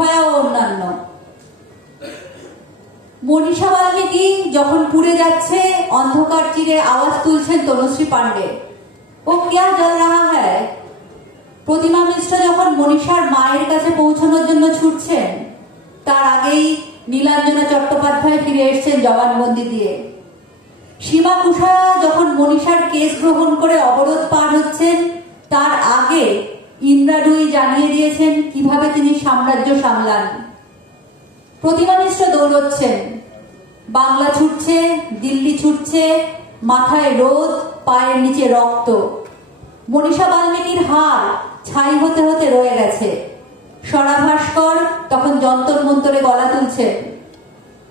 নির্ভয়া ও অন্যান্য। মনীষা বাল্মীকি যখন পুড়ে যাচ্ছে, অন্ধকার চিরে আওয়াজ তুলছেন তনুশ্রী পাণ্ডে, ও ক্যা জ্বল রাহা হ্যায়। প্রতিমা মিশ্র যখন মনীষার মায়ের কাছে পৌঁছানোর জন্য ছুটছেন, তার আগেই নীলাঞ্জনা চট্টোপাধ্যায় ফিরে এসছেন জবানবন্দি দিয়ে। সীমা কুষা যখন মনীষার কেস গ্রহণ করে অবরোধ পার হচ্ছেন, তার আগে ইন্দ্রাডুই জানিয়ে দিয়েছেন কিভাবে তিনি সাম্রাজ্য সামলান। প্রতিমা মিশ্র দৌড়চ্ছেন, বাংলা ছুটছে, দিল্লি ছুটছে, মাথায় রোদ, পায়ের নিচে রক্ত। মনীষা বাল্মীকির হার ছাই হতে হতে রয়ে গেছে। সরা ভাস্কর তখন যন্তর মন্তরে গলা তুলছেন,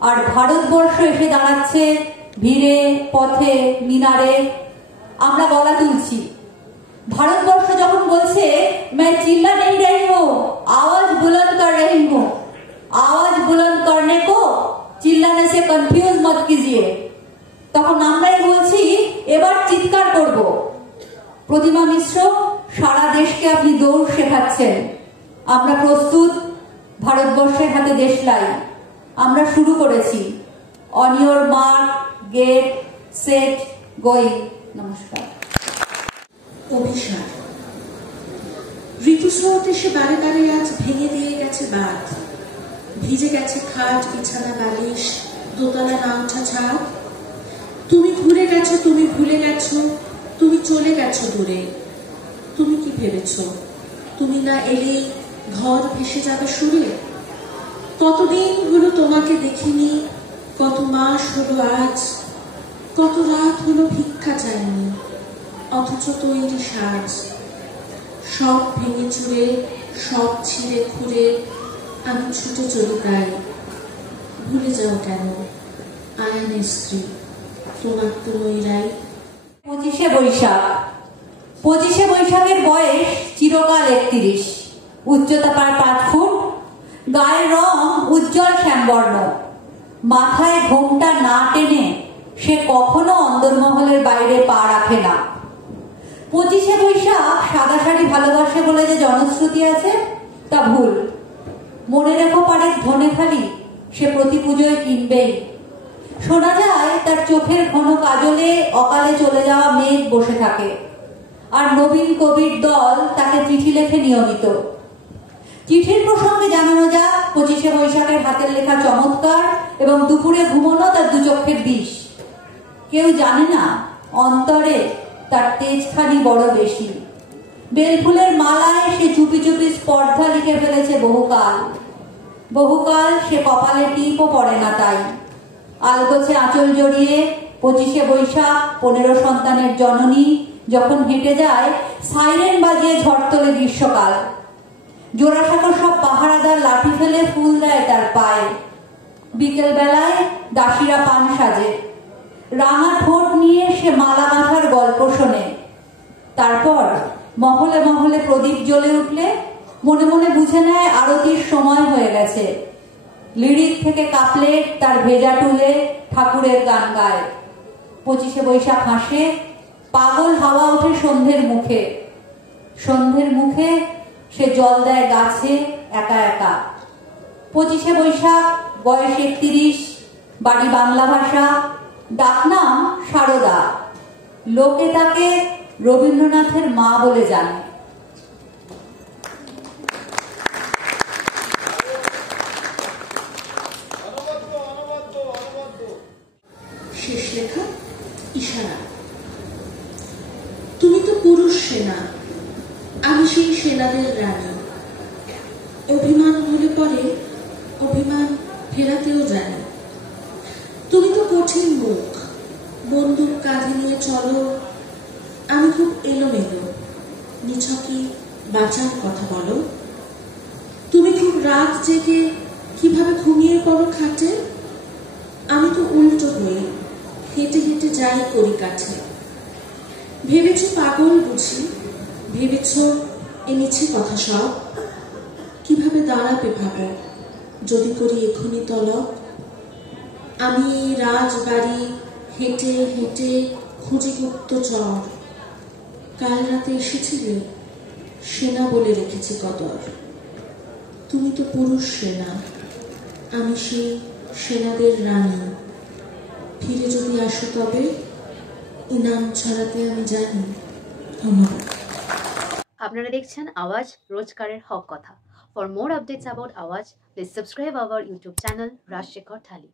আর ভারতবর্ষ এসে দাঁড়াচ্ছে ভিড়ে, পথে, মিনারে। আমরা গলা তুলছি। ভারতবর্ষ যখন বলছে मैं चिल्ला नहीं रही हूं, आवाज बुलंद कर रही हूं, आवाज बुलंद करने को चिल्लाने से कंफ्यूज मत कीजिए, তখন আমরাই বলছি এবার চিৎকার করব। প্রতিমা মিশ্র, সারা দেশকে আপনি দৌড় শেখাচ্ছেন। আমরা প্রস্তুত, ভারতবর্ষের হাতে দেশলাই। আমরা শুরু করেছি। On your mark, get, set, going. নমস্কার। অভিশাপ। ঋতুস্রোত এসে বারে বারে আজ ভেঙে দিয়ে গেছে বাঁধ। ভিজে গেছে খাট, বিছানা, বালিশ, দোতলা না ওঠা ছাদ। তুমি ঘুরে গেছো, তুমি ভুলে গেছো, তুমি চলে গেছো দূরে। তুমি কি ভেবেছ তুমি না এলেই ঘর ভেসে যাবে সুরে? কতদিন হলো তোমাকে দেখিনি, কত মাস হলো আজ, কত রাত হলো ভিক্ষা চাইনি, অথচ তৈরি সাজ। সব ভেঙে চুরে, সব ছিঁড়ে খুঁড়ে আমি ছুটে চলি তাই। ভুলে যাও কেন আয়ানের স্ত্রী, তোমার তো নইরাই। 25শে বৈশাখ। 25শে বৈশাখের বয়স চিরকাল 31, উচ্চতা প্রায় 5 ফুট, গায়ের রং উজ্জ্বল শ্যামবর্ণ। মাথায় ঘোমটা না টেনে সে কখনো অন্দরমহলের বাইরে পা রাখে না। 25শে বৈশাখ সাদা শাড়ি ভালোবাসে বলে যে জনশ্রুতি আছে, তা ভুল। মনে রেখো পারেক ধনেখালি সে প্রতি পুজোয় কিনবেই। শোনা যায় তার চোখের ঘন কাজলে অকালে চলে যাওয়া মেঘ বসে থাকে, আর নবীন কবির দল তাকে চিঠি লেখে নিয়মিত। চিঠির প্রসঙ্গে জানানো যাক, 25শে বৈশাখের হাতের লেখা চমৎকার এবং দুপুরে ঘুমোনো তার দু চক্ষের বিষ। কেউ জানে না অন্তরে তার তেজখানি বড় বেশি। বেলফুলের মালায় সে চুপি চুপি স্পর্ধা লিখে ফেলেছে বহুকাল। বহুকাল সে কপালে টিপও পড়ে না তাই। আলগোছে আঁচল জড়িয়ে 25শে বৈশাখ 15 সন্তানের জননী যখন হেঁটে যায়, সাইরেন বাজিয়ে ঝড় তোলে গ্রীষ্মকাল। জোড়াসাঁকো সব পাহারাদার লাঠি ফেলে ফুল দেয় তার পায়ে। বিকেল বেলায় দাসীরা পান সাজে, রাঙা ঠোঁট নিয়ে সে মালা গাঁথার গল্প শোনে। তারপর মহলে মহলে প্রদীপ জ্বলে উঠলে মনে মনে বুঝে নেয় আরতির সময় হয়ে গেছে। লিরিক থেকে কাপলেট তার ভেজা টুলে ঠাকুরের গান গায়। 25শে বৈশাখ হাসে, পাগল হাওয়া ওঠে সন্ধ্যের মুখে। সন্ধ্যের মুখে সে জল দেয় গাছে একা একা। 25শে বৈশাখ, বয়স 31, বাড়ি বাংলা ভাষা, ডাকনাম সারদা। লোকে তাকে রবীন্দ্রনাথের মা বলে জানে। শেষ লেখা ইশারা। তুমি তো পুরুষ সেনা, আমি সেই সেনাদের রানী। অভিমান হলে পরে অভিমান ফেরাতেও জানি। তুমি তো কঠিন মুখ, বন্দুক কাঁধে নিয়ে চলো, আমি খুব এলোমেলো, নিছকই বাঁচার কথা বলো। তুমি খুব রাত জেগে কিভাবে ঘুমিয়ে পড়ো খাটে, আমি তো উল্টো হয়ে হেঁটে হেঁটে যাই করি কাছে। ভেবেছ পাগল বুঝি, ভেবেছ এ মিছে কথা সব, কিভাবে দাঁড়াবে ভাবো যদি করি এখনই তলব। আমি রাজবাড়ি হেঁটে হেঁটে খুঁজি গুপ্তচর, কাল রাতে এসেছিলে, সেনা বলে রেখেছি কদর। তুমি তো পুরুষ সেনা, আমি সেই সেনাদের রানী। ফিরে যদি আসো তবে ইনাম ছড়াতে আমি জানি। ধন্যবাদ। আপনারা দেখছেন আওয়াজ, রোজকারের হক কথা। For more updates about Awaaz, please subscribe our YouTube channel Rajshekhar thali.